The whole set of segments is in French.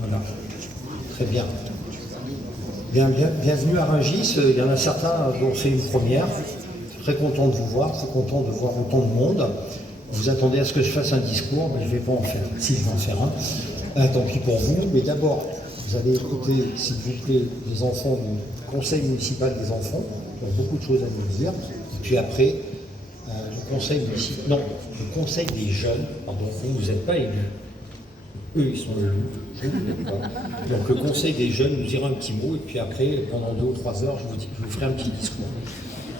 Voilà. Très bien. Bienvenue à Rungis. Il y en a certains dont c'est une première. Très content de vous voir, très content de voir autant de monde. Vous attendez à ce que je fasse un discours, mais je ne vais pas en faire. Si, je vais en faire un. Tant pis pour vous. Mais d'abord, vous allez écouter, s'il vous plaît, les enfants du Conseil municipal des enfants, qui ont beaucoup de choses à nous dire. Et puis après, le Conseil municipal, non, le Conseil des jeunes, pardon, vous n'êtes pas élus. Eux, ils sont élus. Je ne l'ai pas. Donc le Conseil des jeunes nous dira un petit mot, et puis après, pendant 2 ou 3 heures, je vous ferai un petit discours.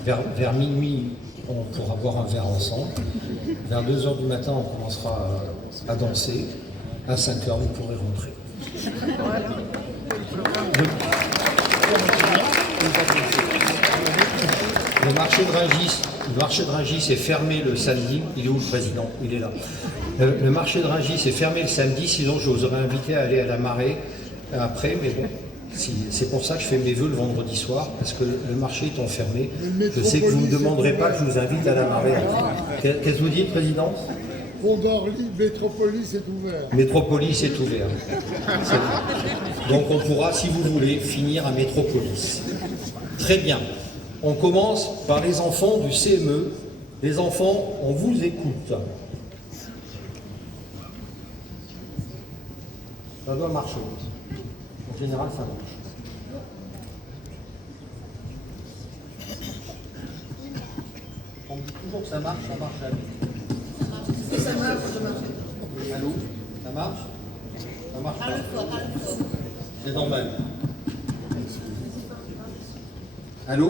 Vers minuit, on pourra boire un verre ensemble. Vers 2 heures du matin, on commencera à danser. À 5 heures, vous pourrez rentrer. Le marché de Rungis est fermé le samedi. Il est où le président? Il est là. Le marché de Rungis est fermé le samedi, sinon je vous aurais invité à aller à la marée après, mais bon, c'est pour ça que je fais mes vœux le vendredi soir, parce que le marché étant fermé, je sais que vous ne me demanderez pas que je vous invite à la marée. Qu'est-ce que vous dites, président? Métropolis est ouvert. Métropolis est ouvert. Donc on pourra, si vous voulez, finir à Métropolis. Très bien. On commence par les enfants du CME. Les enfants, on vous écoute. Ça doit marcher. En général, ça marche. On me dit toujours que ça marche jamais. Ça marche. Allô? Ça marche? Ça marche pas. À la fois. C'est normal. Allô?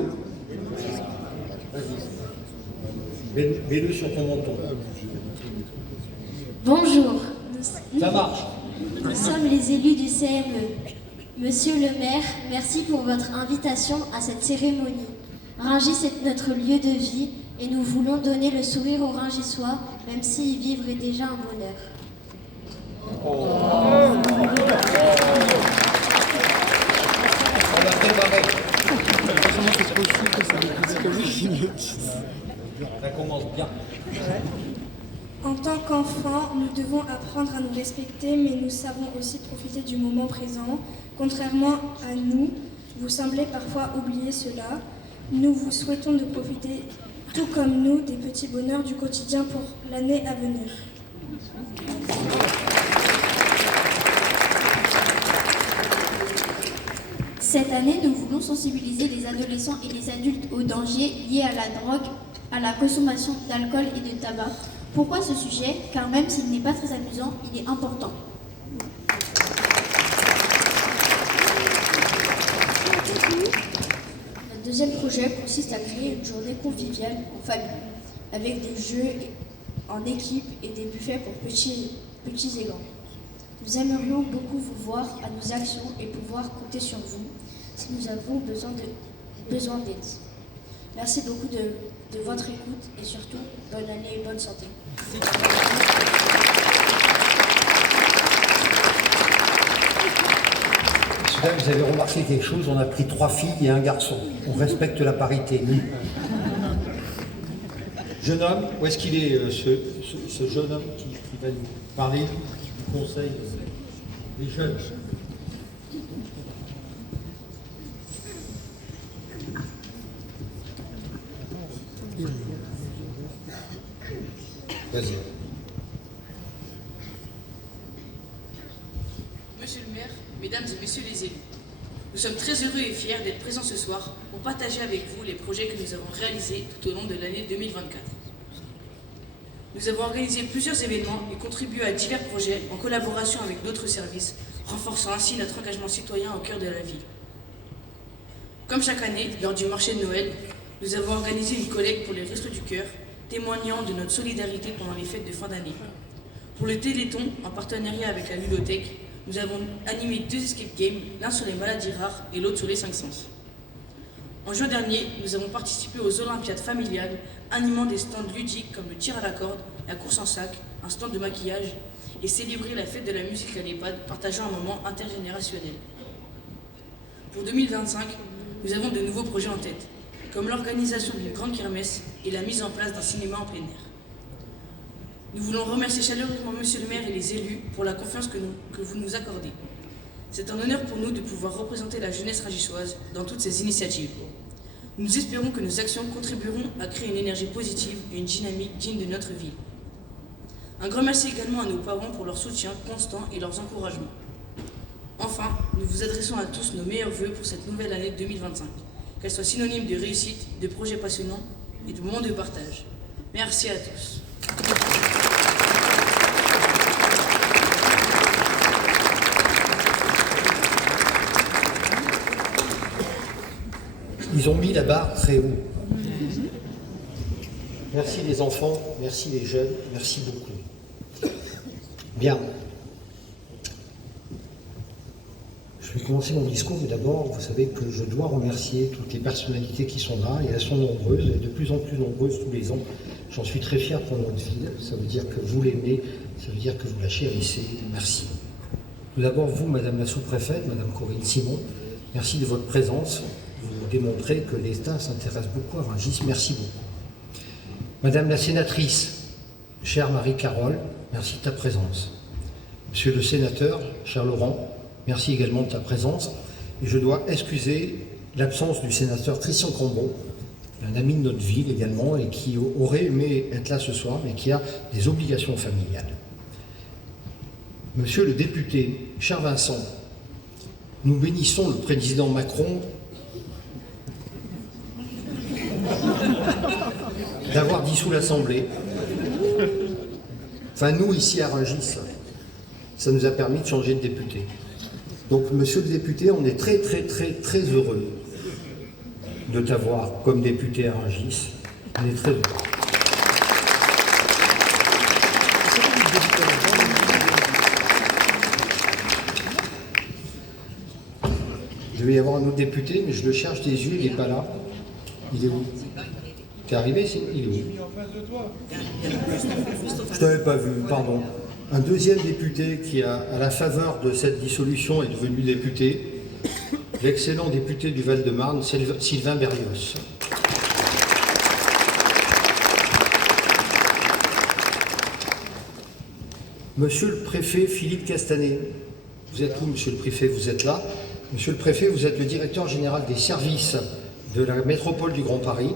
Vas-y. Mets-le sur ton menton. Bonjour, Ça marche. nous sommes les élus du CME. Monsieur le maire, merci pour votre invitation à cette cérémonie. Rungis est notre lieu de vie et nous voulons donner le sourire aux Rungisois, même si y vivre est déjà un bonheur. On l'a préparé. Ça commence bien. En tant qu'enfants, nous devons apprendre à nous respecter, mais nous savons aussi profiter du moment présent. Contrairement à nous, vous semblez parfois oublier cela. Nous vous souhaitons de profiter, tout comme nous, des petits bonheurs du quotidien pour l'année à venir. Cette année, nous voulons sensibiliser les adolescents et les adultes aux dangers liés à la drogue, à la consommation d'alcool et de tabac. Pourquoi ce sujet? Car même s'il n'est pas très amusant, il est important. Notre deuxième projet consiste à créer une journée conviviale en famille, avec des jeux en équipe et des buffets pour petits et grands. Nous aimerions beaucoup vous voir à nos actions et pouvoir compter sur vous si nous avons besoin d'aide. Merci beaucoup de votre écoute et surtout, bonne année et bonne santé. Là, vous avez remarqué quelque chose, on a pris 3 filles et un garçon. On respecte la parité. Jeune homme, où est-ce qu'il est, ce jeune homme qui va nous parler du conseil des jeunes? Vas-y. Monsieur le maire, mesdames et messieurs les élus, nous sommes très heureux et fiers d'être présents ce soir pour partager avec vous les projets que nous avons réalisés tout au long de l'année 2024. Nous avons organisé plusieurs événements et contribué à divers projets en collaboration avec d'autres services, renforçant ainsi notre engagement citoyen au cœur de la ville. Comme chaque année, lors du marché de Noël, nous avons organisé une collecte pour les Restos du Cœur, témoignant de notre solidarité pendant les fêtes de fin d'année. Pour le Téléthon, en partenariat avec la Ludothèque, nous avons animé 2 escape games, l'un sur les maladies rares et l'autre sur les 5 sens. En juin dernier, nous avons participé aux Olympiades familiales, animant des stands ludiques comme le tir à la corde, la course en sac, un stand de maquillage et célébrer la fête de la musique à l'EHPAD, partageant un moment intergénérationnel. Pour 2025, nous avons de nouveaux projets en tête, comme l'organisation d'une grande kermesse et la mise en place d'un cinéma en plein air. Nous voulons remercier chaleureusement Monsieur le maire et les élus pour la confiance que vous nous accordez. C'est un honneur pour nous de pouvoir représenter la jeunesse ragissoise dans toutes ces initiatives. Nous espérons que nos actions contribueront à créer une énergie positive et une dynamique digne de notre ville. Un grand merci également à nos parents pour leur soutien constant et leurs encouragements. Enfin, nous vous adressons à tous nos meilleurs vœux pour cette nouvelle année 2025. Qu'elle soit synonyme de réussite, de projets passionnants et de moments de partage. Merci à tous. Ils ont mis la barre très haut. Merci les enfants, merci les jeunes, merci beaucoup. Bien. Je vais commencer mon discours, mais d'abord, vous savez que je dois remercier toutes les personnalités qui sont là, et elles sont nombreuses, et de plus en plus nombreuses tous les ans. J'en suis très fier pour notre ville, ça veut dire que vous l'aimez, ça veut dire que vous la chérissez, merci. Tout d'abord, vous, Madame la sous-préfète, Madame Corinne Simon, merci de votre présence. Vous démontrez que l'État s'intéresse beaucoup à Rungis, merci beaucoup. Madame la sénatrice, chère Marie-Carole, merci de ta présence. Monsieur le sénateur, cher Laurent, merci également de ta présence. Et je dois excuser l'absence du sénateur Christian Cambon, un ami de notre ville également, et qui aurait aimé être là ce soir, mais qui a des obligations familiales. Monsieur le député, cher Vincent, nous bénissons le président Macron d'avoir dissous l'Assemblée. Enfin, nous, ici à Rungis, ça nous a permis de changer de député. Donc, monsieur le député, on est très, très, très, très heureux de t'avoir comme député à Rungis. On est très heureux. Je vais y avoir un autre député, mais je le cherche des yeux, il n'est pas là. Il est où? T'es arrivé ici? Il est où? Je t'avais pas vu, pardon. Un deuxième député qui, à la faveur de cette dissolution, est devenu député, l'excellent député du Val-de-Marne, Sylvain Berrios. Monsieur le préfet Philippe Castanet, vous êtes où, monsieur le préfet? Vous êtes là. Monsieur le préfet, vous êtes le directeur général des services de la métropole du Grand Paris.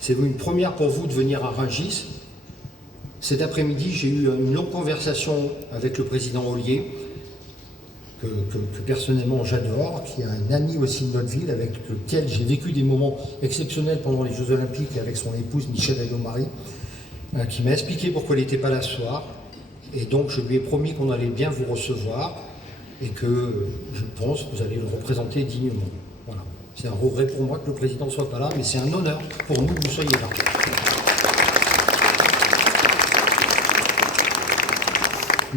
C'est une première pour vous de venir à Rungis. Cet après-midi, j'ai eu une longue conversation avec le président Ollier, que personnellement j'adore, qui est un ami aussi de notre ville, avec lequel j'ai vécu des moments exceptionnels pendant les Jeux Olympiques avec son épouse Michèle Allot-Marie, qui m'a expliqué pourquoi il n'était pas là ce soir. Et donc je lui ai promis qu'on allait bien vous recevoir et que je pense que vous allez le représenter dignement. Voilà. C'est un regret pour moi que le président ne soit pas là, mais c'est un honneur pour nous que vous soyez là.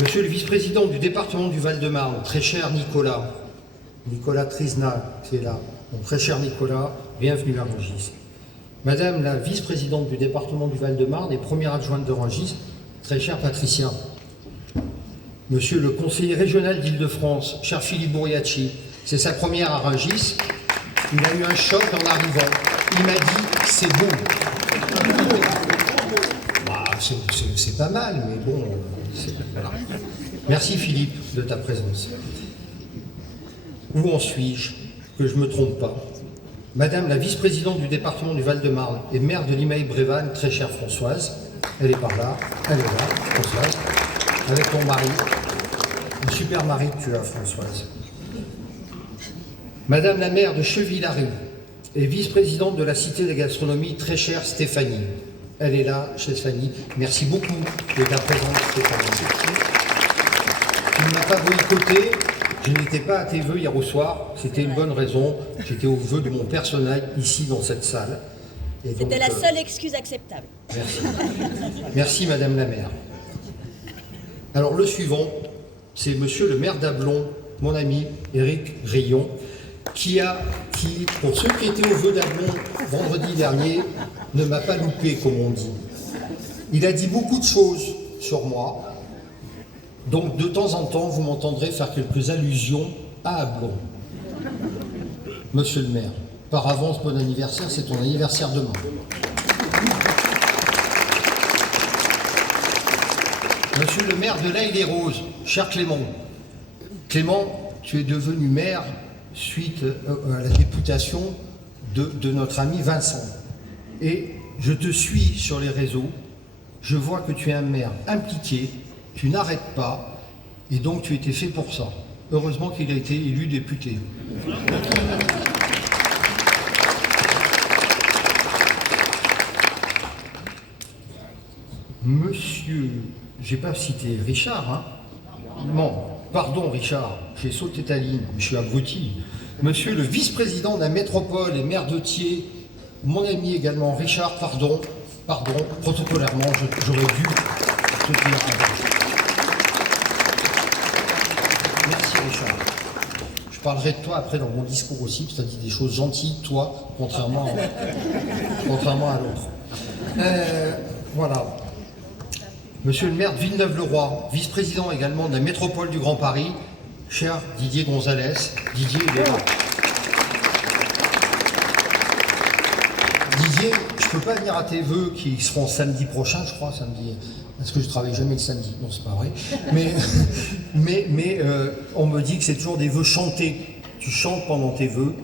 Monsieur le vice-président du département du Val-de-Marne, très cher Nicolas Trisna, qui est là. Donc, très cher Nicolas, bienvenue à Rungis. Madame la vice-présidente du département du Val-de-Marne et première adjointe de Rungis, très chère Patricia. Monsieur le conseiller régional d'Île-de-France, cher Philippe Bouriachi, c'est sa première à Rungis. Il a eu un choc en arrivant. Il m'a dit « c'est beau ». Bah, c'est pas mal, mais bon, voilà. Merci Philippe de ta présence. Où en suis-je? Que je ne me trompe pas. Madame la vice-présidente du département du Val-de-Marne et maire de Limeil-Brévannes, très chère Françoise, elle est par là, elle est là, Françoise, avec ton mari, un super mari que tu as, Françoise. Madame la maire de Chevillary et vice-présidente de la Cité de la Gastronomie, très chère Stéphanie. Elle est là, Stéphanie. Merci beaucoup de ta présence, Stéphanie. Tu ne m'as pas boycotté, je n'étais pas à tes vœux hier au soir, c'était une bonne raison. J'étais aux vœux de mon personnel ici dans cette salle. C'était la seule excuse acceptable. Merci. Merci Madame la maire. Alors le suivant, c'est Monsieur le maire d'Ablon, mon ami Éric Grillon, qui, pour ceux qui étaient au vœu d'Ablon vendredi dernier, ne m'a pas loupé, comme on dit. Il a dit beaucoup de choses sur moi, donc de temps en temps, vous m'entendrez faire quelques allusions à Ablon. Monsieur le maire, par avance, bon anniversaire, c'est ton anniversaire demain. Monsieur le maire de l'Aille-les-Roses, cher Clément. Clément, tu es devenu maire suite à la députation de notre ami Vincent. Et je te suis sur les réseaux, je vois que tu es un maire impliqué, tu n'arrêtes pas, et donc tu étais fait pour ça. Heureusement qu'il a été élu député. Monsieur, j'ai pas cité Richard, hein? Non, pardon Richard, j'ai sauté ta ligne, je suis abruti. Monsieur le vice-président de la métropole et maire de Thiers, mon ami également Richard, pardon, protocolairement, j'aurais dû te dire avant. Merci Richard. Je parlerai de toi après dans mon discours aussi, parce que tu as dit des choses gentilles, toi, contrairement à l'autre. Voilà. Monsieur le maire de Villeneuve-le-Roi, vice-président également de la métropole du Grand Paris, cher Didier Gonzalez. Didier, il est là. Didier, je ne peux pas venir à tes vœux qui seront samedi prochain, je crois, samedi. Parce que je ne travaille jamais le samedi. Non, c'est pas vrai. Mais on me dit que c'est toujours des vœux chantés. Tu chantes pendant tes vœux.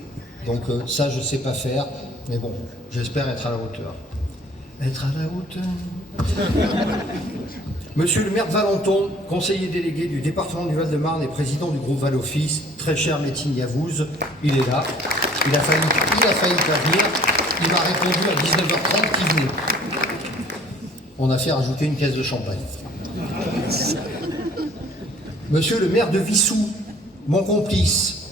Donc ça, je ne sais pas faire. Mais bon, j'espère être à la hauteur. Être à la hauteur. Monsieur le maire de Valenton, conseiller délégué du département du Val-de-Marne et président du groupe Val-Office, très cher Metin Yavouz, il est là. Il a failli pas venir. Il m'a répondu à 19h30 qu'il venait. On a fait rajouter une caisse de champagne. Monsieur le maire de Vissou, mon complice,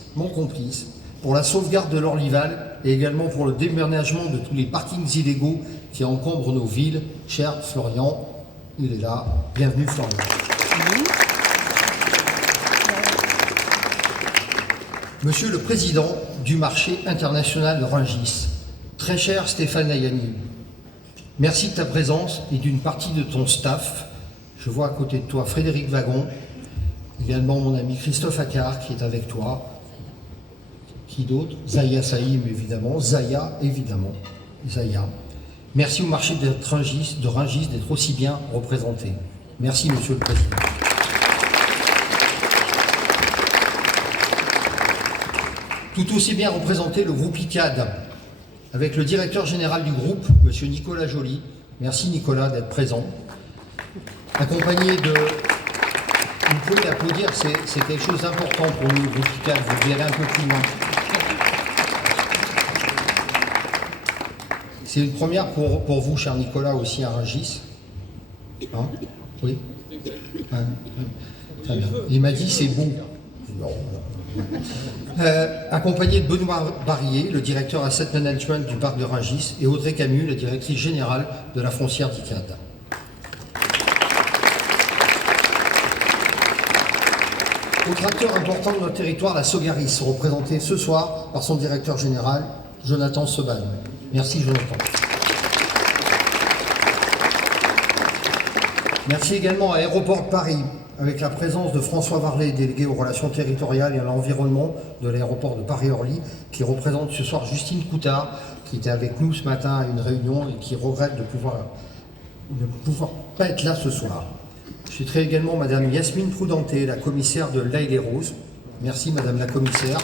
pour la sauvegarde de l'Orlival et également pour le déménagement de tous les parkings illégaux qui encombrent nos villes, cher Florian, il est là. Bienvenue Florian. Monsieur le président du marché international de Rungis, très cher Stéphane Ayani, merci de ta présence et d'une partie de ton staff. Je vois à côté de toi Frédéric Wagon, également mon ami Christophe Accard qui est avec toi. Qui d'autre? Zaya Saïm évidemment, Zaya. Merci au marché de Rungis d'être aussi bien représenté. Merci Monsieur le Président. Tout aussi bien représenté le groupe ICAD, avec le directeur général du groupe, Monsieur Nicolas Joly. Merci Nicolas d'être présent. Accompagné de... Vous pouvez applaudir, c'est quelque chose d'important pour nous, le groupe ICAD, vous verrez un peu plus loin. C'est une première pour vous, cher Nicolas, aussi à Rungis. Hein? Oui. Très bien. Il m'a dit c'est beau. Non. Accompagné de Benoît Barrier, le directeur Asset Management du parc de Rungis, et Audrey Camus, la directrice générale de la foncière d'ICAD. Autre acteur important de notre territoire, la Sogaris, représentée ce soir par son directeur général, Jonathan Seban. Merci Jonathan. Merci également à Aéroport de Paris, avec la présence de François Varlet, délégué aux relations territoriales et à l'environnement de l'aéroport de Paris-Orly, qui représente ce soir Justine Coutard, qui était avec nous ce matin à une réunion et qui regrette de ne pouvoir pas être là ce soir. Je citerai également Madame Yasmine Proudenté, la commissaire de l'Aile et Rose. Merci Madame la commissaire.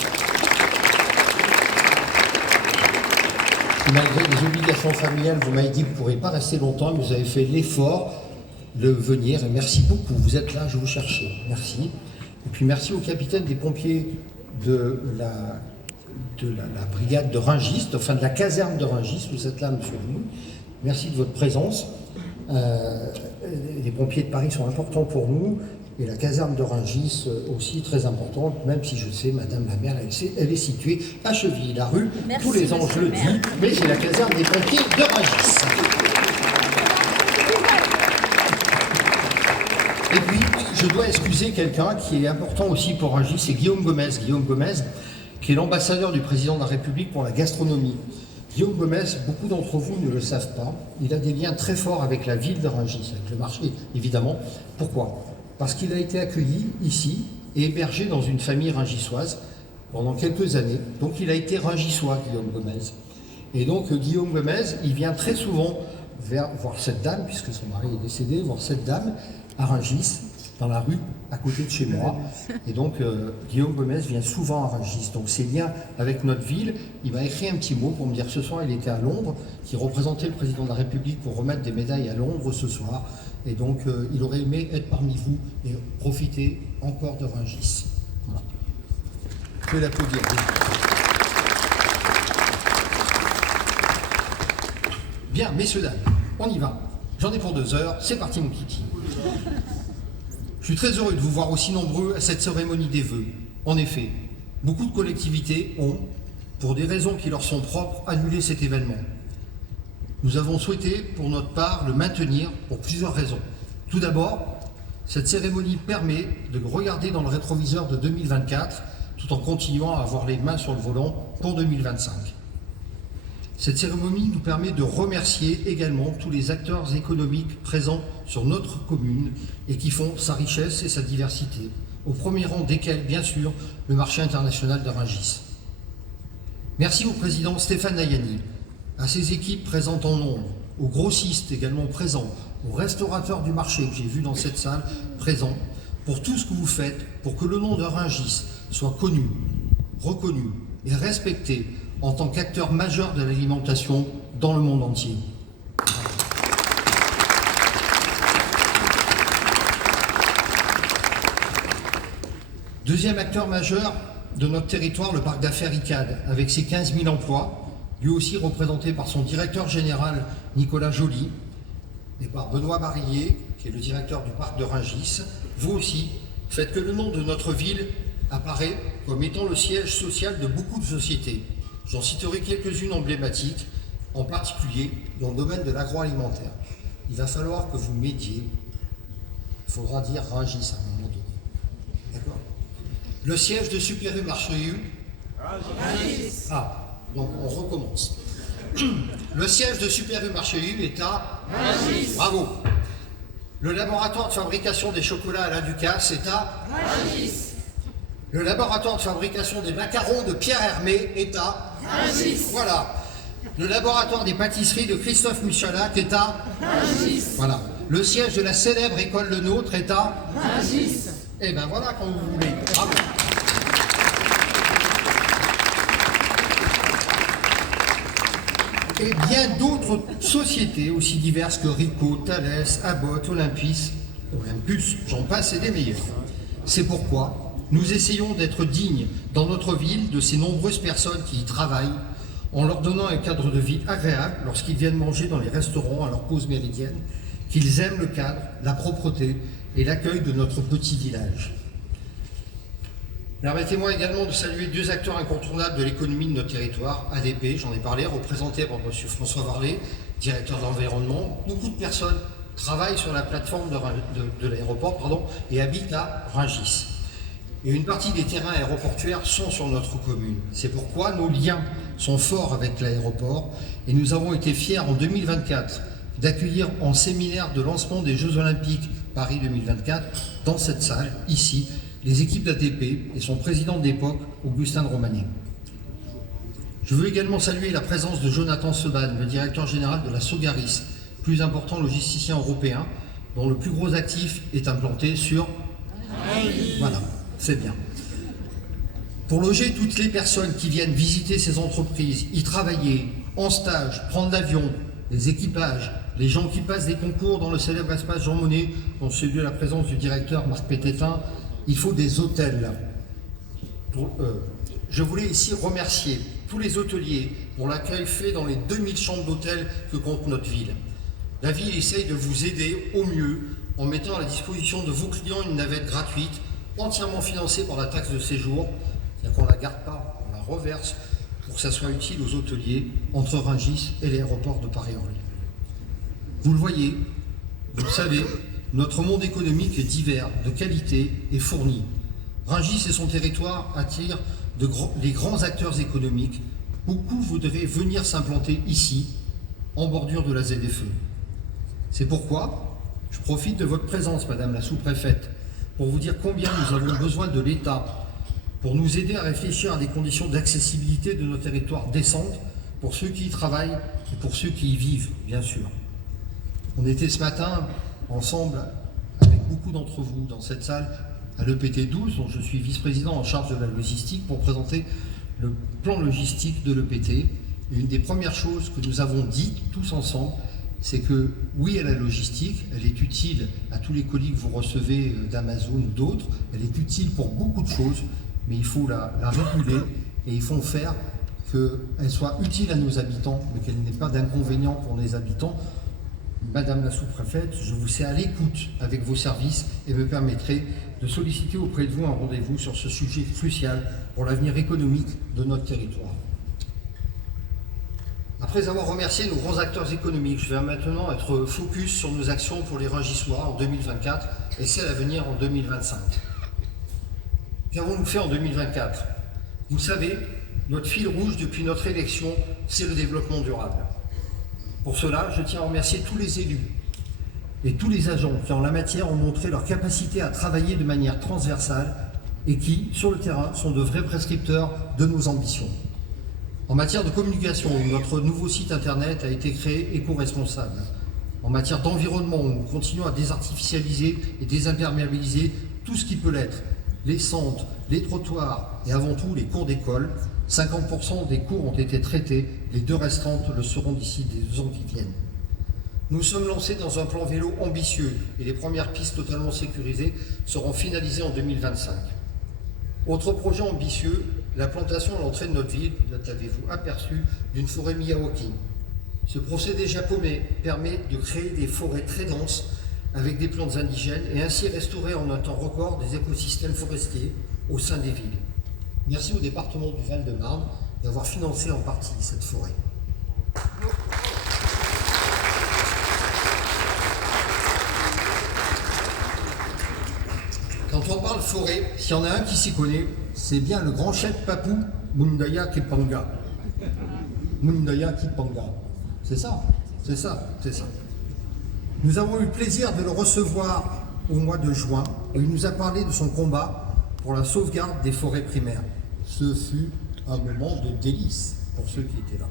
Malgré les obligations familiales, vous m'avez dit que vous ne pourrez pas rester longtemps, mais vous avez fait l'effort de venir. Et merci beaucoup, vous êtes là, je vous cherchais. Merci. Et puis merci au capitaine des pompiers de la brigade de Rungis, enfin de la caserne de Rungis. Vous êtes là, monsieur Louis. Merci de votre présence. Les pompiers de Paris sont importants pour nous. Et la caserne de Rungis aussi très importante, même si je sais, Madame la maire, elle est située à Chevilly-la-Rue. Tous les ans, je le dis, mais c'est la caserne des pompiers de Rungis. Et puis, je dois excuser quelqu'un qui est important aussi pour Rungis, c'est Guillaume Gomez. Guillaume Gomez, qui est l'ambassadeur du président de la République pour la gastronomie. Guillaume Gomez, beaucoup d'entre vous ne le savent pas, il a des liens très forts avec la ville de Rungis, avec le marché, évidemment. Pourquoi ? Parce qu'il a été accueilli ici et hébergé dans une famille rungissoise pendant quelques années. Donc il a été rungissois, Guillaume Gomez. Et donc Guillaume Gomez, il vient très souvent voir cette dame, puisque son mari est décédé, voir cette dame à Rungis, dans la rue à côté de chez moi. Et donc, Guillaume Gomez vient souvent à Rungis. Donc, c'est lié avec notre ville. Il m'a écrit un petit mot pour me dire ce soir, il était à Londres, qu'il représentait le président de la République pour remettre des médailles à Londres ce soir. Et donc, il aurait aimé être parmi vous et profiter encore de Rungis. Voilà. Je peux l'applaudir. Bien, messieurs, dames, on y va. J'en ai pour 2 heures. C'est parti, mon kiki. Je suis très heureux de vous voir aussi nombreux à cette cérémonie des vœux. En effet, beaucoup de collectivités ont, pour des raisons qui leur sont propres, annulé cet événement. Nous avons souhaité, pour notre part, le maintenir pour plusieurs raisons. Tout d'abord, cette cérémonie permet de regarder dans le rétroviseur de 2024, tout en continuant à avoir les mains sur le volant pour 2025. Cette cérémonie nous permet de remercier également tous les acteurs économiques présents sur notre commune et qui font sa richesse et sa diversité, au premier rang desquels, bien sûr, le marché international de Rungis. Merci au président Stéphane Nayani, à ses équipes présentes en nombre, aux grossistes également présents, aux restaurateurs du marché que j'ai vus dans cette salle présents, pour tout ce que vous faites pour que le nom de Rungis soit connu, reconnu et respecté en tant qu'acteur majeur de l'alimentation dans le monde entier. Deuxième acteur majeur de notre territoire, le parc d'affaires ICAD, avec ses 15 000 emplois, lui aussi représenté par son directeur général Nicolas Joly et par Benoît Barillier, qui est le directeur du parc de Rungis. Vous aussi, faites que le nom de notre ville apparaît comme étant le siège social de beaucoup de sociétés. J'en citerai quelques-unes emblématiques, en particulier dans le domaine de l'agroalimentaire. Il va falloir que vous m'aidiez. Il faudra dire Rungis à un moment donné. D'accord ? Le siège de Super U Marché U. Rungis. Ah, donc on recommence. Le siège de Super U Marché U est à Rungis. Bravo. Le laboratoire de fabrication des chocolats à la Ducasse est à Rungis. Le laboratoire de fabrication des macarons de Pierre Hermé est à Rungis. Voilà. Le laboratoire des pâtisseries de Christophe Michalak est à Rungis. Voilà. Le siège de la célèbre école Le Nôtre est à Rungis. Eh bien voilà quand vous voulez. Bravo. Et bien d'autres sociétés aussi diverses que Rico, Thales, Abbott, Olympus, j'en passe et des meilleurs. C'est pourquoi nous essayons d'être dignes dans notre ville de ces nombreuses personnes qui y travaillent, en leur donnant un cadre de vie agréable lorsqu'ils viennent manger dans les restaurants à leur pause méridienne, qu'ils aiment le cadre, la propreté et l'accueil de notre petit village. Permettez-moi également de saluer 2 acteurs incontournables de l'économie de notre territoire, ADP, j'en ai parlé, représenté par M. François Varlet, directeur de l'environnement. Beaucoup de personnes travaillent sur la plateforme de l'aéroport et habitent à Rungis. Et une partie des terrains aéroportuaires sont sur notre commune. C'est pourquoi nos liens sont forts avec l'aéroport et nous avons été fiers en 2024 d'accueillir en séminaire de lancement des Jeux Olympiques Paris 2024 dans cette salle, ici, les équipes d'ADP et son président d'époque, Augustin de Romagné. Je veux également saluer la présence de Jonathan Seban, le directeur général de la Sogaris, plus important logisticien européen, dont le plus gros actif est implanté sur... Voilà. C'est bien. Pour loger toutes les personnes qui viennent visiter ces entreprises, y travailler, en stage, prendre l'avion, les équipages, les gens qui passent des concours dans le célèbre espace Jean Monnet, dont celui de la présence du directeur Marc Pététin, il faut des hôtels. Je voulais ici remercier tous les hôteliers pour l'accueil fait dans les 2000 chambres d'hôtel que compte notre ville. La ville essaye de vous aider au mieux en mettant à la disposition de vos clients une navette gratuite entièrement financée par la taxe de séjour, c'est-à-dire qu'on ne la garde pas, on la reverse pour que ça soit utile aux hôteliers entre Rungis et l'aéroport de Paris-Orly. Vous le voyez, vous le savez, notre monde économique est divers, de qualité et fourni. Rungis et son territoire attirent les grands acteurs économiques. Beaucoup voudraient venir s'implanter ici, en bordure de la ZFE. C'est pourquoi je profite de votre présence, Madame la sous-préfète, pour vous dire combien nous avons besoin de l'État pour nous aider à réfléchir à des conditions d'accessibilité de nos territoires décentes pour ceux qui y travaillent et pour ceux qui y vivent, bien sûr. On était ce matin ensemble, avec beaucoup d'entre vous, dans cette salle, à l'EPT 12, dont je suis vice-président en charge de la logistique, pour présenter le plan logistique de l'EPT. Et une des premières choses que nous avons dites tous ensemble, c'est que oui à la logistique, elle est utile à tous les colis que vous recevez d'Amazon ou d'autres, elle est utile pour beaucoup de choses, mais il faut la réguler et il faut faire qu'elle soit utile à nos habitants, mais qu'elle n'ait pas d'inconvénients pour les habitants. Madame la sous-préfète, je vous sais à l'écoute avec vos services et me permettrez de solliciter auprès de vous un rendez-vous sur ce sujet crucial pour l'avenir économique de notre territoire. Après avoir remercié nos grands acteurs économiques, je vais maintenant être focus sur nos actions pour les Rangissois en 2024 et celles à venir en 2025. Qu'avons-nous fait en 2024? Vous le savez, notre fil rouge depuis notre élection, c'est le développement durable. Pour cela, je tiens à remercier tous les élus et tous les agents qui, en la matière, ont montré leur capacité à travailler de manière transversale et qui, sur le terrain, sont de vrais prescripteurs de nos ambitions. En matière de communication, notre nouveau site internet a été créé éco-responsable. En matière d'environnement, nous continuons à désartificialiser et désimperméabiliser tout ce qui peut l'être. Les centres, les trottoirs et avant tout les cours d'école. 50% des cours ont été traités, les 2 restantes le seront d'ici des 2 ans qui viennent. Nous sommes lancés dans un plan vélo ambitieux et les premières pistes totalement sécurisées seront finalisées en 2025. Autre projet ambitieux, la plantation à l'entrée de notre ville, peut-être l'avez-vous aperçu, d'une forêt Miyawaki. Ce procédé japonais permet de créer des forêts très denses avec des plantes indigènes et ainsi restaurer en un temps record des écosystèmes forestiers au sein des villes. Merci au département du Val-de-Marne d'avoir financé en partie cette forêt. Quand on parle forêt, s'il y en a un qui s'y connaît, c'est bien le grand chef papou Mundaya Kipanga. Mundaya Kipanga. C'est ça, c'est ça, c'est ça. Nous avons eu le plaisir de le recevoir au mois de juin et il nous a parlé de son combat pour la sauvegarde des forêts primaires. Ce fut un moment de délice pour ceux qui étaient là.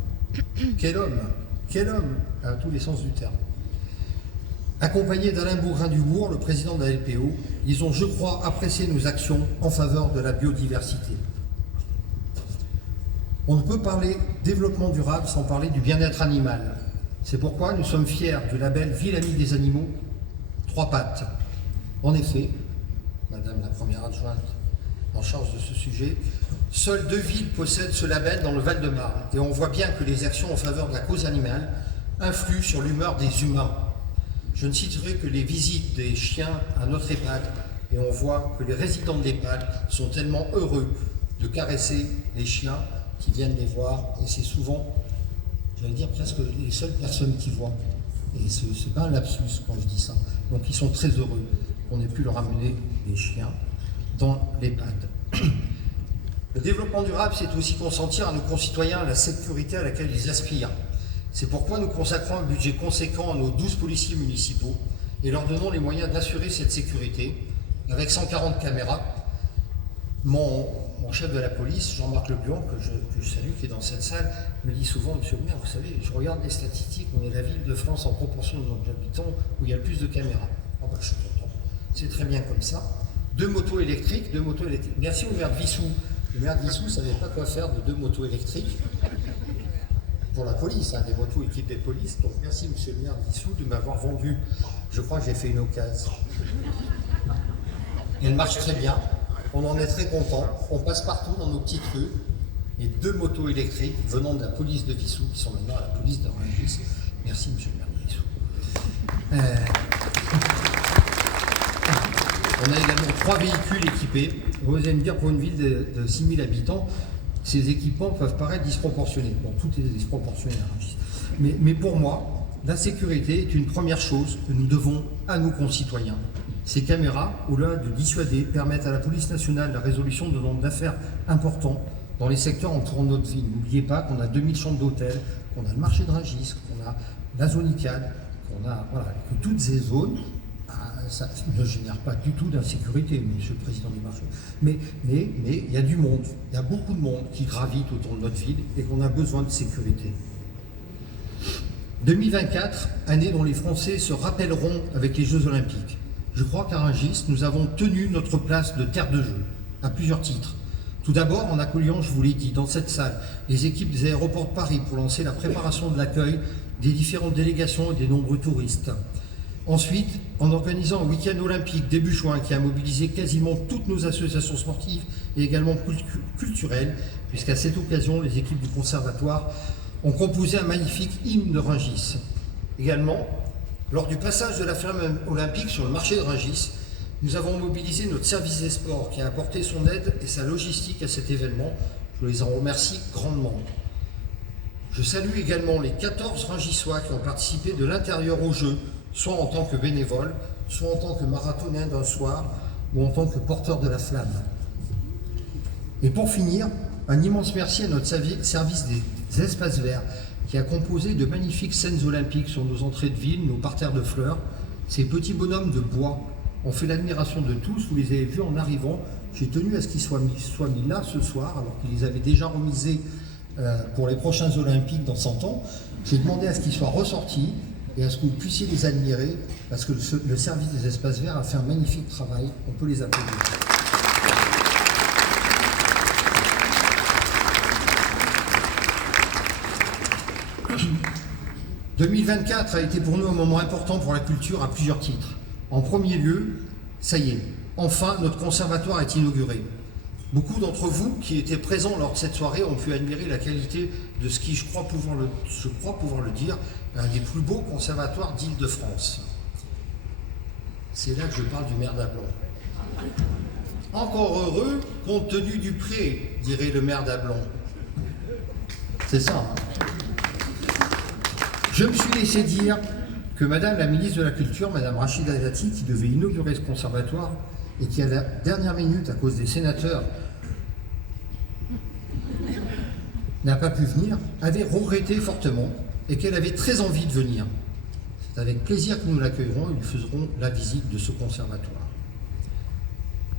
Quel homme à tous les sens du terme. Accompagnés d'Alain Bougrain-Dubourg, le président de la LPO, ils ont, je crois, apprécié nos actions en faveur de la biodiversité. On ne peut parler développement durable sans parler du bien-être animal. C'est pourquoi nous sommes fiers du label Ville amie des animaux, 3 pattes. En effet, Madame la première adjointe en charge de ce sujet, seules 2 villes possèdent ce label dans le Val-de-Marne et on voit bien que les actions en faveur de la cause animale influent sur l'humeur des humains. Je ne citerai que les visites des chiens à notre EHPAD et on voit que les résidents de l'EHPAD sont tellement heureux de caresser les chiens qui viennent les voir et c'est souvent, j'allais dire presque les seules personnes qui voient. Et ce n'est pas un lapsus quand je dis ça. Donc ils sont très heureux qu'on ait pu leur amener des chiens dans l'EHPAD. Le développement durable, c'est aussi consentir à nos concitoyens la sécurité à laquelle ils aspirent. C'est pourquoi nous consacrons un budget conséquent à nos 12 policiers municipaux et leur donnons les moyens d'assurer cette sécurité avec 140 caméras. Mon chef de la police, Jean-Marc Lebuon, que je salue, qui est dans cette salle, me dit souvent, monsieur le maire, vous savez, je regarde les statistiques, on est la ville de France en proportion de nos habitants où il y a le plus de caméras. Oh ben, je suis content. C'est très bien comme ça. 2 motos électriques. Merci au maire de Vissou. Le maire de Vissou ne savait pas quoi faire de 2 motos électriques pour la police, des motos équipes des polices. Donc merci monsieur le maire de Vissou de m'avoir vendu. Je crois que j'ai fait une occasion. Elle marche très bien. On en est très content. On passe partout dans nos petites rues. Et 2 motos électriques venant de la police de Vissou qui sont maintenant à la police de Rungis. Merci monsieur le maire de Vissou. On a également 3 véhicules équipés. Vous allez me dire, pour une ville de 6000 habitants, ces équipements peuvent paraître disproportionnés. Bon, tout est disproportionné. Mais pour moi, la sécurité est une première chose que nous devons à nos concitoyens. Ces caméras, au-delà de dissuader, permettent à la police nationale la résolution de nombre d'affaires importants dans les secteurs entourant notre ville. N'oubliez pas qu'on a 2000 chambres d'hôtel, qu'on a le marché de Rungis, qu'on a la zone ICAD, qu'on a, voilà, que toutes ces zones, ça ne génère pas du tout d'insécurité, monsieur le président du marché. Mais il y a du monde, il y a beaucoup de monde qui gravite autour de notre ville et qu'on a besoin de sécurité. 2024, année dont les Français se rappelleront avec les Jeux Olympiques. Je crois qu'à Rungis, nous avons tenu notre place de terre de jeu, à plusieurs titres. Tout d'abord, en accueillant, je vous l'ai dit, dans cette salle, les équipes des aéroports de Paris pour lancer la préparation de l'accueil des différentes délégations et des nombreux touristes. Ensuite, en organisant un week-end olympique début juin qui a mobilisé quasiment toutes nos associations sportives et également culturelles, puisqu'à cette occasion, les équipes du conservatoire ont composé un magnifique hymne de Rungis. Également, lors du passage de la flamme olympique sur le marché de Rungis, nous avons mobilisé notre service des sports qui a apporté son aide et sa logistique à cet événement. Je les en remercie grandement. Je salue également les 14 Rungisois qui ont participé de l'intérieur au jeu, soit en tant que bénévoles, soit en tant que marathoniens d'un soir ou en tant que porteurs de la flamme. Et pour finir, un immense merci à notre service des espaces verts qui a composé de magnifiques scènes olympiques sur nos entrées de ville, nos parterres de fleurs. Ces petits bonhommes de bois ont fait l'admiration de tous. Vous les avez vus en arrivant. J'ai tenu à ce qu'ils soient mis là ce soir, alors qu'ils les avaient déjà remisés pour les prochains Olympiques dans 100 ans. J'ai demandé à ce qu'ils soient ressortis et à ce que vous puissiez les admirer, parce que le service des espaces verts a fait un magnifique travail. On peut les applaudir. « 2024 a été pour nous un moment important pour la culture à plusieurs titres. En premier lieu, ça y est, enfin notre conservatoire est inauguré. Beaucoup d'entre vous qui étaient présents lors de cette soirée ont pu admirer la qualité de ce qui, je crois pouvoir le dire, est un des plus beaux conservatoires d'Île-de-France. C'est là que je parle du maire d'Ablon. Encore heureux, compte tenu du prix, dirait le maire d'Ablon. C'est ça, hein. Je me suis laissé dire que Madame la ministre de la Culture, Madame Rachida Dati, qui devait inaugurer ce conservatoire et qui à la dernière minute, à cause des sénateurs, n'a pas pu venir, avait regretté fortement et qu'elle avait très envie de venir. C'est avec plaisir que nous l'accueillerons et lui ferons la visite de ce conservatoire.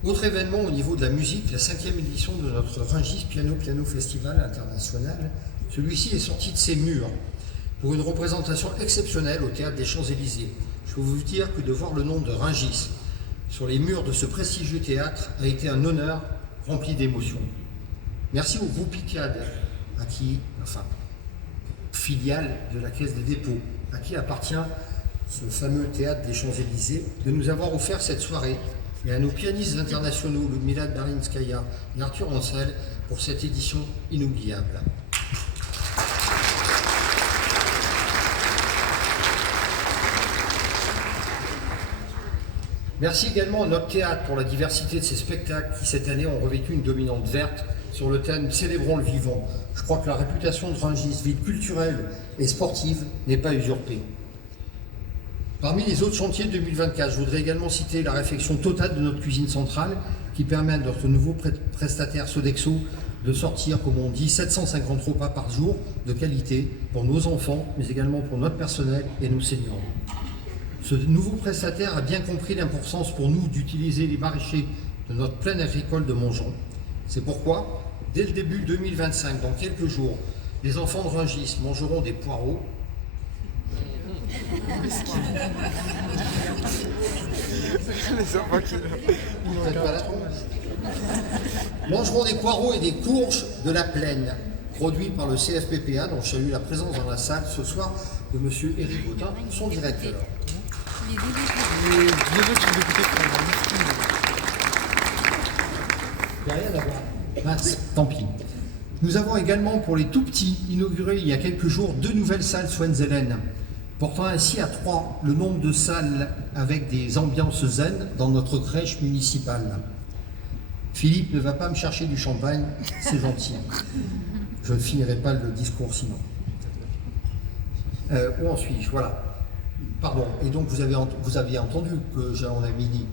Autre événement au niveau de la musique, la 5e édition de notre Rungis Piano Festival International. Celui-ci est sorti de ses murs pour une représentation exceptionnelle au Théâtre des Champs-Élysées. Je peux vous dire que de voir le nom de Rungis sur les murs de ce prestigieux théâtre a été un honneur rempli d'émotions. Merci au groupe ICAD, filiale de la Caisse des dépôts, à qui appartient ce fameux Théâtre des Champs-Élysées, de nous avoir offert cette soirée, et à nos pianistes internationaux, Ludmila Berlinskaya et Arthur Ancel, pour cette édition inoubliable. Merci également à notre théâtre pour la diversité de ses spectacles qui, cette année, ont revêtu une dominante verte sur le thème « Célébrons le vivant ». Je crois que la réputation de Rungis, ville culturelle et sportive, n'est pas usurpée. Parmi les autres chantiers de 2024, je voudrais également citer la réfection totale de notre cuisine centrale qui permet à notre nouveau prestataire Sodexo de sortir, comme on dit, 750 repas par jour de qualité pour nos enfants, mais également pour notre personnel et nos seniors. Ce nouveau prestataire a bien compris l'importance pour nous d'utiliser les maraîchers de notre plaine agricole de Montjean. C'est pourquoi, dès le début 2025, dans quelques jours, les enfants de Rungis mangeront des poireaux. Mangeront des poireaux et des courges de la plaine, produits par le CFPPA, dont j'ai eu la présence dans la salle ce soir de M. Éric Bautin, son directeur. Il n'y a rien à voir. Mince, tant pis. Nous avons également, pour les tout petits, inauguré il y a quelques jours 2 nouvelles salles Swanzelen, portant ainsi à 3 le nombre de salles avec des ambiances zen dans notre crèche municipale. Philippe ne va pas me chercher du champagne, c'est gentil. Je ne finirai pas le discours sinon. Où en suis-je? Voilà. Pardon, et donc vous aviez entendu que j'en avais mis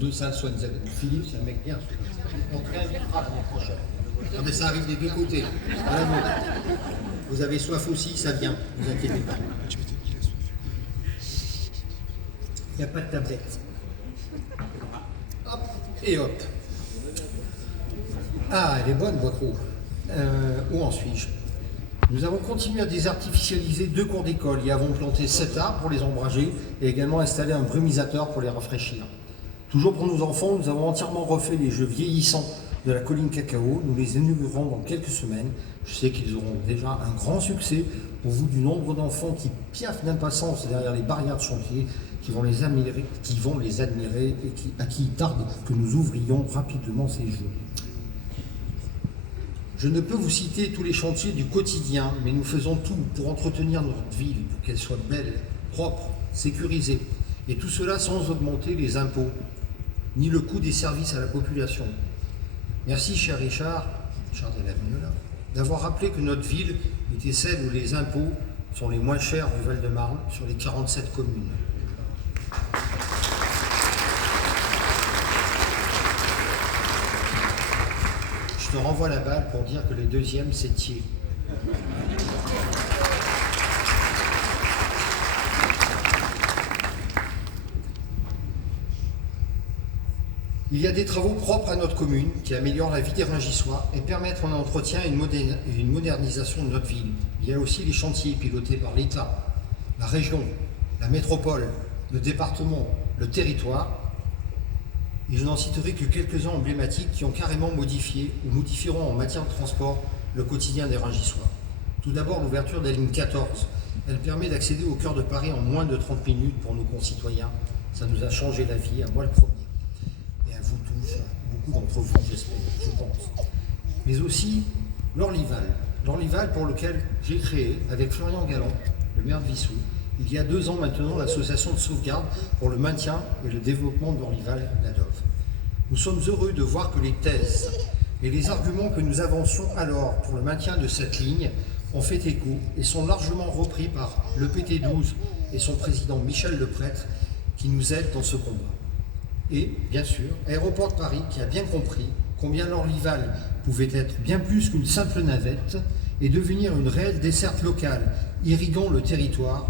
2 salles Swanzelen. Philippe, c'est un mec bien. On te réinvitera l'année prochaine. Non, mais ça arrive des 2 côtés. Vraiment. Vous avez soif aussi, ça vient, ne vous inquiétez pas. Il n'y a pas de tablette. Hop, et hop. Ah, elle est bonne, votre eau. Où en suis-je? Nous avons continué à désartificialiser 2 cours d'école et avons planté 7 arbres pour les ombrager et également installé un brumisateur pour les rafraîchir. Toujours pour nos enfants, nous avons entièrement refait les jeux vieillissants de la colline Cacao. Nous les inaugurerons dans quelques semaines. Je sais qu'ils auront déjà un grand succès au vu du nombre d'enfants qui piaffent d'impatience derrière les barrières de chantier, qui vont les admirer et à qui il tarde que nous ouvrions rapidement ces jeux. Je ne peux vous citer tous les chantiers du quotidien, mais nous faisons tout pour entretenir notre ville, pour qu'elle soit belle, propre, sécurisée. Et tout cela sans augmenter les impôts, ni le coût des services à la population. Merci, cher Richard Delavigne, d'avoir rappelé que notre ville était celle où les impôts sont les moins chers du Val-de-Marne sur les 47 communes. Je te renvoie la balle pour dire que les deuxièmes, c'est Thiers. Il y a des travaux propres à notre commune qui améliorent la vie des Rungis-sois et permettent un entretien et une modernisation de notre ville. Il y a aussi les chantiers pilotés par l'État, la région, la métropole, le département, le territoire. Et je n'en citerai que quelques-uns emblématiques qui ont carrément modifié ou modifieront en matière de transport le quotidien des Rungis-sois. Tout d'abord, l'ouverture de la ligne 14. Elle permet d'accéder au cœur de Paris en moins de 30 minutes pour nos concitoyens. Ça nous a changé la vie, à moi le premier. Et à vous tous, beaucoup d'entre vous, j'espère, je pense. Mais aussi l'Orlyval. L'Orlyval pour lequel j'ai créé, avec Florian Galland, le maire de Wissous, il y a 2 ans maintenant, l'association de sauvegarde pour le maintien et le développement de l'Orlyval, l'ADOV. Nous sommes heureux de voir que les thèses et les arguments que nous avancions alors pour le maintien de cette ligne ont fait écho et sont largement repris par le PT12 et son président Michel Leprêtre qui nous aident dans ce combat. Et, bien sûr, Aéroport de Paris qui a bien compris combien l'Orlyval pouvait être bien plus qu'une simple navette et devenir une réelle desserte locale, irriguant le territoire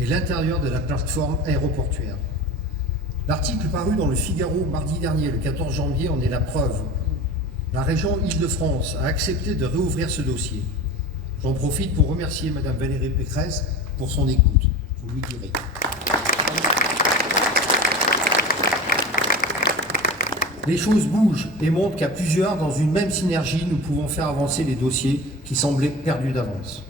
et l'intérieur de la plateforme aéroportuaire. L'article paru dans le Figaro mardi dernier, le 14 janvier, en est la preuve. La région Île-de-France a accepté de réouvrir ce dossier. J'en profite pour remercier Madame Valérie Pécresse pour son écoute. Vous lui direz. Les choses bougent et montrent qu'à plusieurs, dans une même synergie, nous pouvons faire avancer les dossiers qui semblaient perdus d'avance.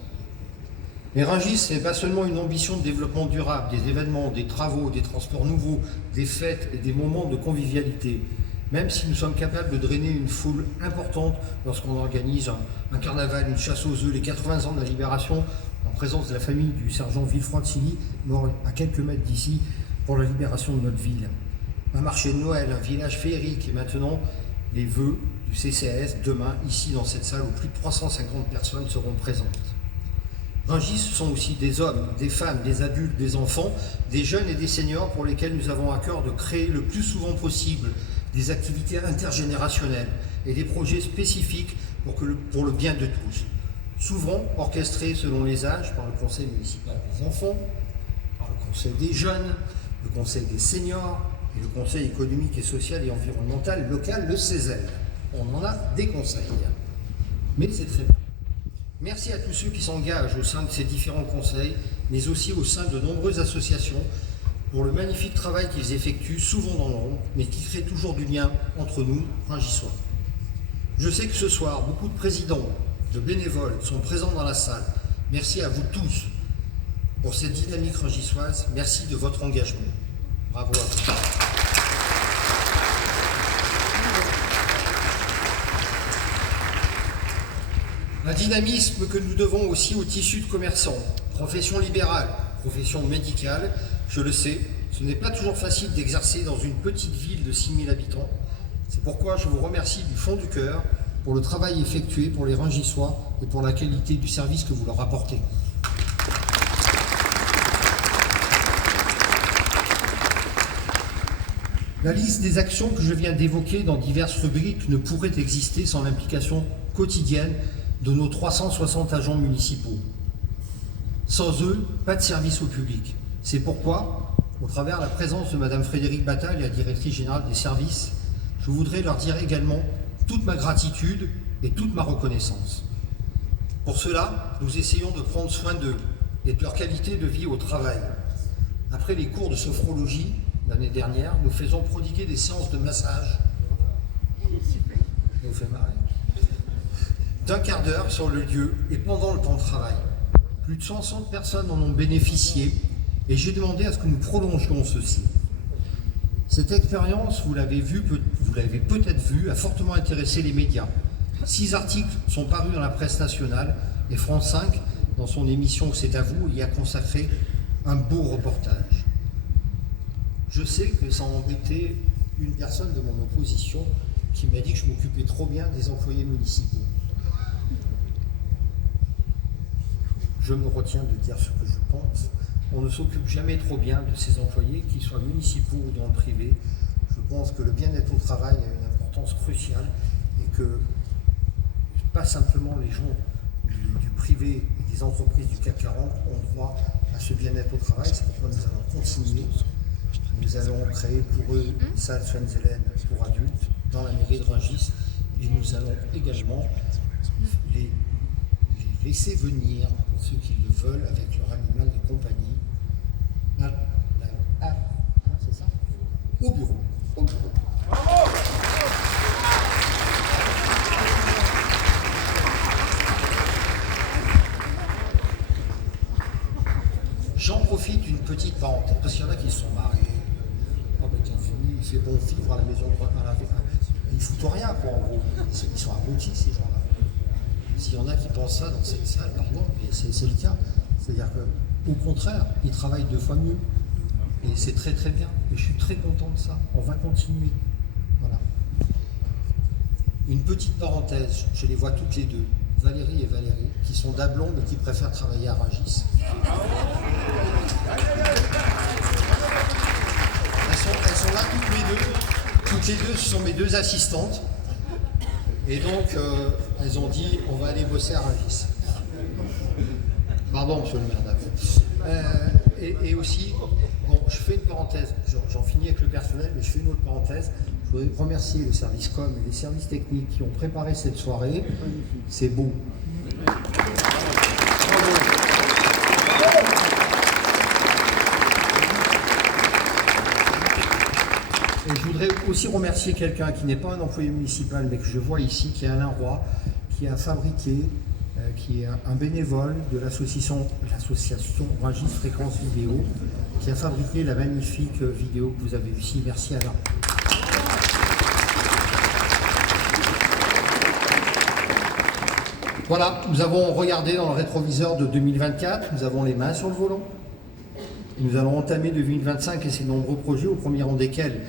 Mais Rungis, ce n'est pas seulement une ambition de développement durable, des événements, des travaux, des transports nouveaux, des fêtes et des moments de convivialité. Même si nous sommes capables de drainer une foule importante lorsqu'on organise un carnaval, une chasse aux œufs, les 80 ans de la Libération, en présence de la famille du sergent Villefroy de Silly, mort à quelques mètres d'ici, pour la libération de notre ville. Un marché de Noël, un village féerique et maintenant les vœux du CCAS demain, ici dans cette salle où plus de 350 personnes seront présentes. Rungis, ce sont aussi des hommes, des femmes, des adultes, des enfants, des jeunes et des seniors pour lesquels nous avons à cœur de créer le plus souvent possible des activités intergénérationnelles et des projets spécifiques pour le bien de tous. Souvent orchestrés selon les âges par le conseil municipal des enfants, par le conseil des jeunes, le conseil des seniors et le conseil économique et social et environnemental local, le CESEL. On en a des conseils, mais c'est très bien. Merci à tous ceux qui s'engagent au sein de ces différents conseils, mais aussi au sein de nombreuses associations, pour le magnifique travail qu'ils effectuent, souvent dans l'ombre, mais qui crée toujours du lien entre nous, Rungissois. Je sais que ce soir, beaucoup de présidents, de bénévoles sont présents dans la salle. Merci à vous tous pour cette dynamique rungissoise. Merci de votre engagement. Bravo à vous. Un dynamisme que nous devons aussi au tissu de commerçants, profession libérale, profession médicale. Je le sais, ce n'est pas toujours facile d'exercer dans une petite ville de 6000 habitants. C'est pourquoi je vous remercie du fond du cœur pour le travail effectué pour les Rungissois et pour la qualité du service que vous leur apportez. La liste des actions que je viens d'évoquer dans diverses rubriques ne pourrait exister sans l'implication quotidienne de nos 360 agents municipaux. Sans eux, pas de service au public. C'est pourquoi, au travers de la présence de Madame Frédérique Battal, la directrice générale des services, je voudrais leur dire également toute ma gratitude et toute ma reconnaissance. Pour cela, nous essayons de prendre soin d'eux et de leur qualité de vie au travail. Après les cours de sophrologie l'année dernière, nous faisons prodiguer des séances de massage. Ça vous fait marrer. D'un quart d'heure sur le lieu et pendant le temps de travail. Plus de 160 personnes en ont bénéficié et j'ai demandé à ce que nous prolongions ceci. Cette expérience, vous l'avez peut-être vu, a fortement intéressé les médias. 6 articles sont parus dans la presse nationale et France 5, dans son émission C'est à vous, y a consacré un beau reportage. Je sais que ça a embêté une personne de mon opposition qui m'a dit que je m'occupais trop bien des employés municipaux. Je me retiens de dire ce que je pense. On ne s'occupe jamais trop bien de ces employés, qu'ils soient municipaux ou dans le privé. Je pense que le bien-être au travail a une importance cruciale et que pas simplement les gens du privé et des entreprises du CAC 40 ont droit à ce bien-être au travail. C'est pourquoi nous allons continuer. Nous allons créer pour eux une salle Swan-Zelen pour adultes dans la mairie de Rungis et nous allons également les laisser venir, pour ceux qui le veulent, avec leur animal de compagnie, c'est ça, au bureau. J'en profite d'une petite parenthèse, parce qu'il y en a qui se sont marrés. Oh ben t'as fini, il fait bon vivre à la maison ils foutent rien, quoi, en gros. Ils sont abrutis, ces gens-là. S'il y en a qui pensent ça dans cette salle, pardon, mais c'est le cas. C'est-à-dire qu'au contraire, ils travaillent 2 fois mieux. Et c'est très très bien. Et je suis très content de ça. On va continuer. Voilà. Une petite parenthèse, je les vois toutes les deux, Valérie et Valérie, qui sont d'Ablon mais qui préfèrent travailler à Rungis. Elles sont là toutes les deux, ce sont mes 2 assistantes. Et donc, elles ont dit, on va aller bosser à Rungis. Pardon, monsieur le maire d'Ablon. Et aussi, bon, je fais une parenthèse, j'en finis avec le personnel, mais je fais une autre parenthèse. Je voudrais remercier le service com et les services techniques qui ont préparé cette soirée. C'est beau. Et je voudrais aussi remercier quelqu'un qui n'est pas un employé municipal, mais que je vois ici, qui est Alain Roy, qui a fabriqué, qui est un bénévole de l'association Rungis Fréquence Vidéo, qui a fabriqué la magnifique vidéo que vous avez vue ici. Merci Alain. Voilà, nous avons regardé dans le rétroviseur de 2024, nous avons les mains sur le volant. Nous allons entamer 2025 et ses nombreux projets, au premier rang desquels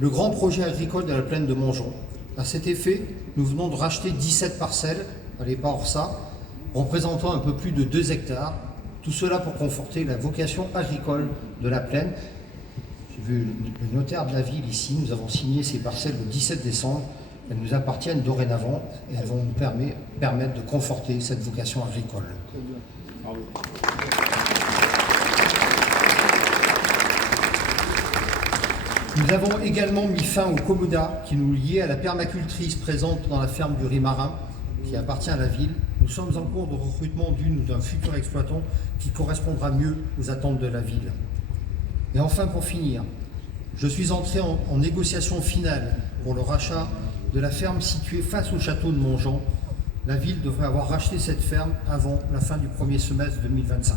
le grand projet agricole de la plaine de Montjean. À cet effet, nous venons de racheter 17 parcelles, allez pas hors ça, représentant un peu plus de 2 hectares. Tout cela pour conforter la vocation agricole de la plaine. J'ai vu le notaire de la ville ici, nous avons signé ces parcelles le 17 décembre. Elles nous appartiennent dorénavant et elles vont nous permettre de conforter cette vocation agricole. Nous avons également mis fin au commodat qui nous liait à la permacultrice présente dans la ferme du Rimarin, qui appartient à la ville. Nous sommes en cours de recrutement d'une ou d'un futur exploitant qui correspondra mieux aux attentes de la ville. Et enfin, pour finir, je suis entré en négociation finale pour le rachat de la ferme située face au château de Montjean. La ville devrait avoir racheté cette ferme avant la fin du premier semestre 2025.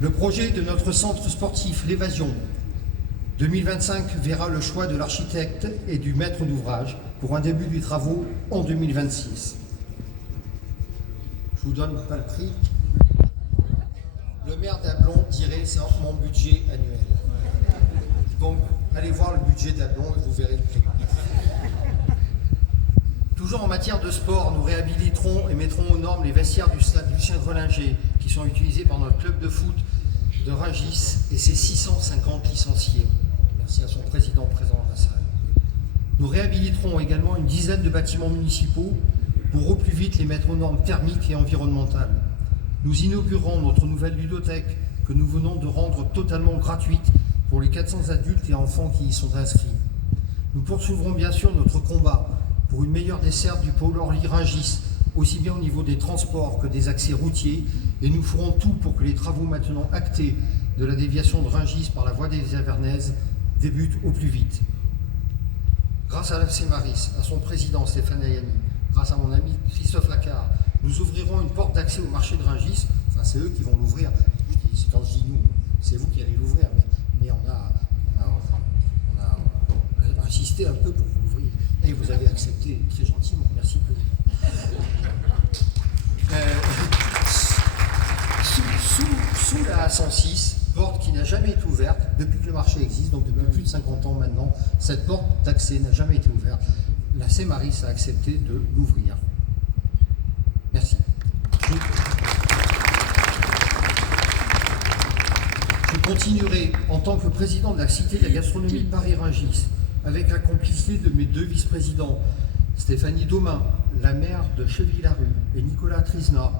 Le projet de notre centre sportif, l'Évasion 2025, verra le choix de l'architecte et du maître d'ouvrage pour un début des travaux en 2026. Je vous donne pas le prix. Le maire d'Ablon dirait c'est mon budget annuel. Donc, allez voir le budget d'Ablon et vous verrez le prix. Toujours en matière de sport, nous réhabiliterons et mettrons aux normes les vestiaires du stade Lucien Grelinger qui sont utilisés par notre club de foot de Rungis et ses 650 licenciés. Merci à son président présent dans la salle. Nous réhabiliterons également une dizaine de bâtiments municipaux pour au plus vite les mettre aux normes thermiques et environnementales. Nous inaugurerons notre nouvelle ludothèque que nous venons de rendre totalement gratuite pour les 400 adultes et enfants qui y sont inscrits. Nous poursuivrons bien sûr notre combat pour une meilleure desserte du pôle Orly-Rungis, aussi bien au niveau des transports que des accès routiers, et nous ferons tout pour que les travaux maintenant actés de la déviation de Rungis par la voie des Avernaises débutent au plus vite. Grâce à la Cemaris, à son président Stéphane Ayani, grâce à mon ami Christophe Lacarre, nous ouvrirons une porte d'accès au marché de Rungis. Enfin, c'est eux qui vont l'ouvrir. Quand je dis nous, c'est vous qui allez l'ouvrir, mais on a insisté un peu pour que vous l'ouvriez. Et vous avez accepté très gentiment. Merci beaucoup. Sous la A106, porte qui n'a jamais été ouverte depuis que le marché existe, donc depuis plus de 50 ans maintenant, cette porte d'accès n'a jamais été ouverte. La Cemaris a accepté de l'ouvrir. Merci. Je continuerai en tant que président de la Cité de la gastronomie de Paris-Rungis, avec la complicité de mes deux vice-présidents, Stéphanie Daumin, la maire de Cheville-la-Rue, et Nicolas Trisna,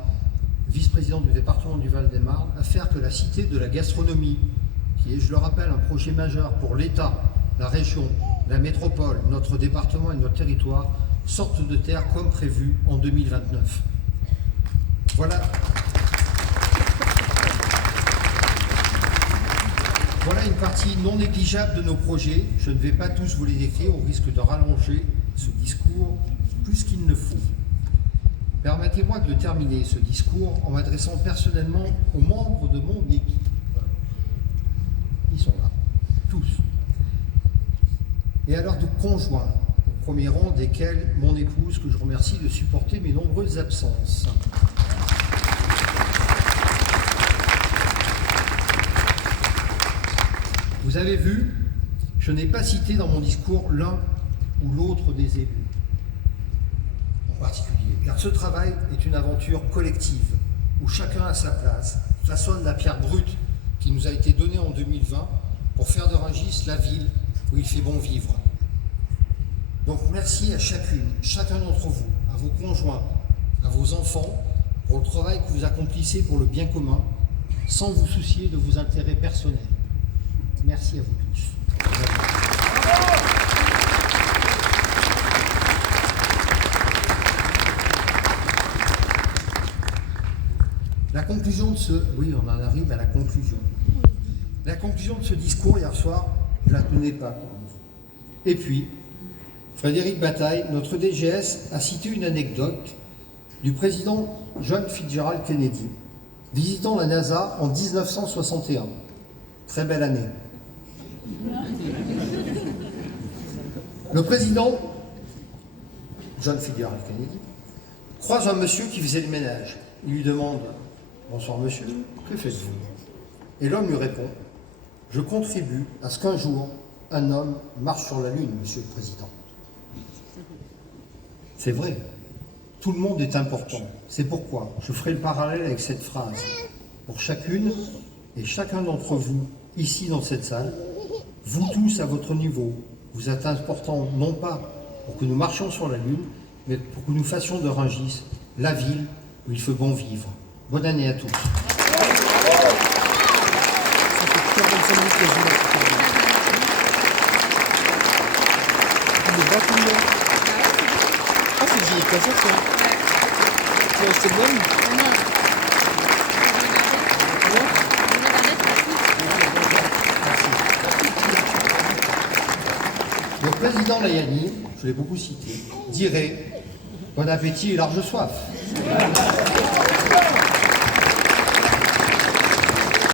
vice-président du département du Val-de-Marne, à faire que la Cité de la gastronomie, qui est, je le rappelle, un projet majeur pour l'État, la région, la métropole, notre département et notre territoire, sorte de terre comme prévu en 2029. Voilà une partie non négligeable de nos projets. Je ne vais pas tous vous les décrire au risque de rallonger ce discours plus qu'il ne faut. Permettez-moi de terminer ce discours en m'adressant personnellement aux membres de mon équipe. Ils sont là, tous. Et alors de conjoints, au premier rang desquels mon épouse, que je remercie de supporter mes nombreuses absences. Vous avez vu, je n'ai pas cité dans mon discours l'un ou l'autre des élus en particulier, car ce travail est une aventure collective où chacun à sa place façonne la pierre brute qui nous a été donnée en 2020 pour faire de Rungis la ville où il fait bon vivre. Donc merci à chacun d'entre vous, à vos conjoints, à vos enfants, pour le travail que vous accomplissez pour le bien commun, sans vous soucier de vos intérêts personnels. Merci à vous tous. La conclusion de ce... Oui, on en arrive à la conclusion. La conclusion de ce discours hier soir, je ne la tenais pas. Et puis, Frédéric Bataille, notre DGS, a cité une anecdote du président John Fitzgerald Kennedy, visitant la NASA en 1961. Très belle année. Le président John Fitzgerald Kennedy croise un monsieur qui faisait le ménage. Il lui demande « Bonsoir monsieur, que faites-vous » Et l'homme lui répond « Je contribue à ce qu'un jour, un homme marche sur la Lune, monsieur le président. » C'est vrai, tout le monde est important. C'est pourquoi je ferai le parallèle avec cette phrase. Pour chacune et chacun d'entre vous, ici dans cette salle, vous tous à votre niveau, vous êtes importants non pas pour que nous marchions sur la Lune, mais pour que nous fassions de Rungis la ville où il fait bon vivre. Bonne année à tous. Le président Layani, je l'ai beaucoup cité, dirait « Bon appétit et large soif ».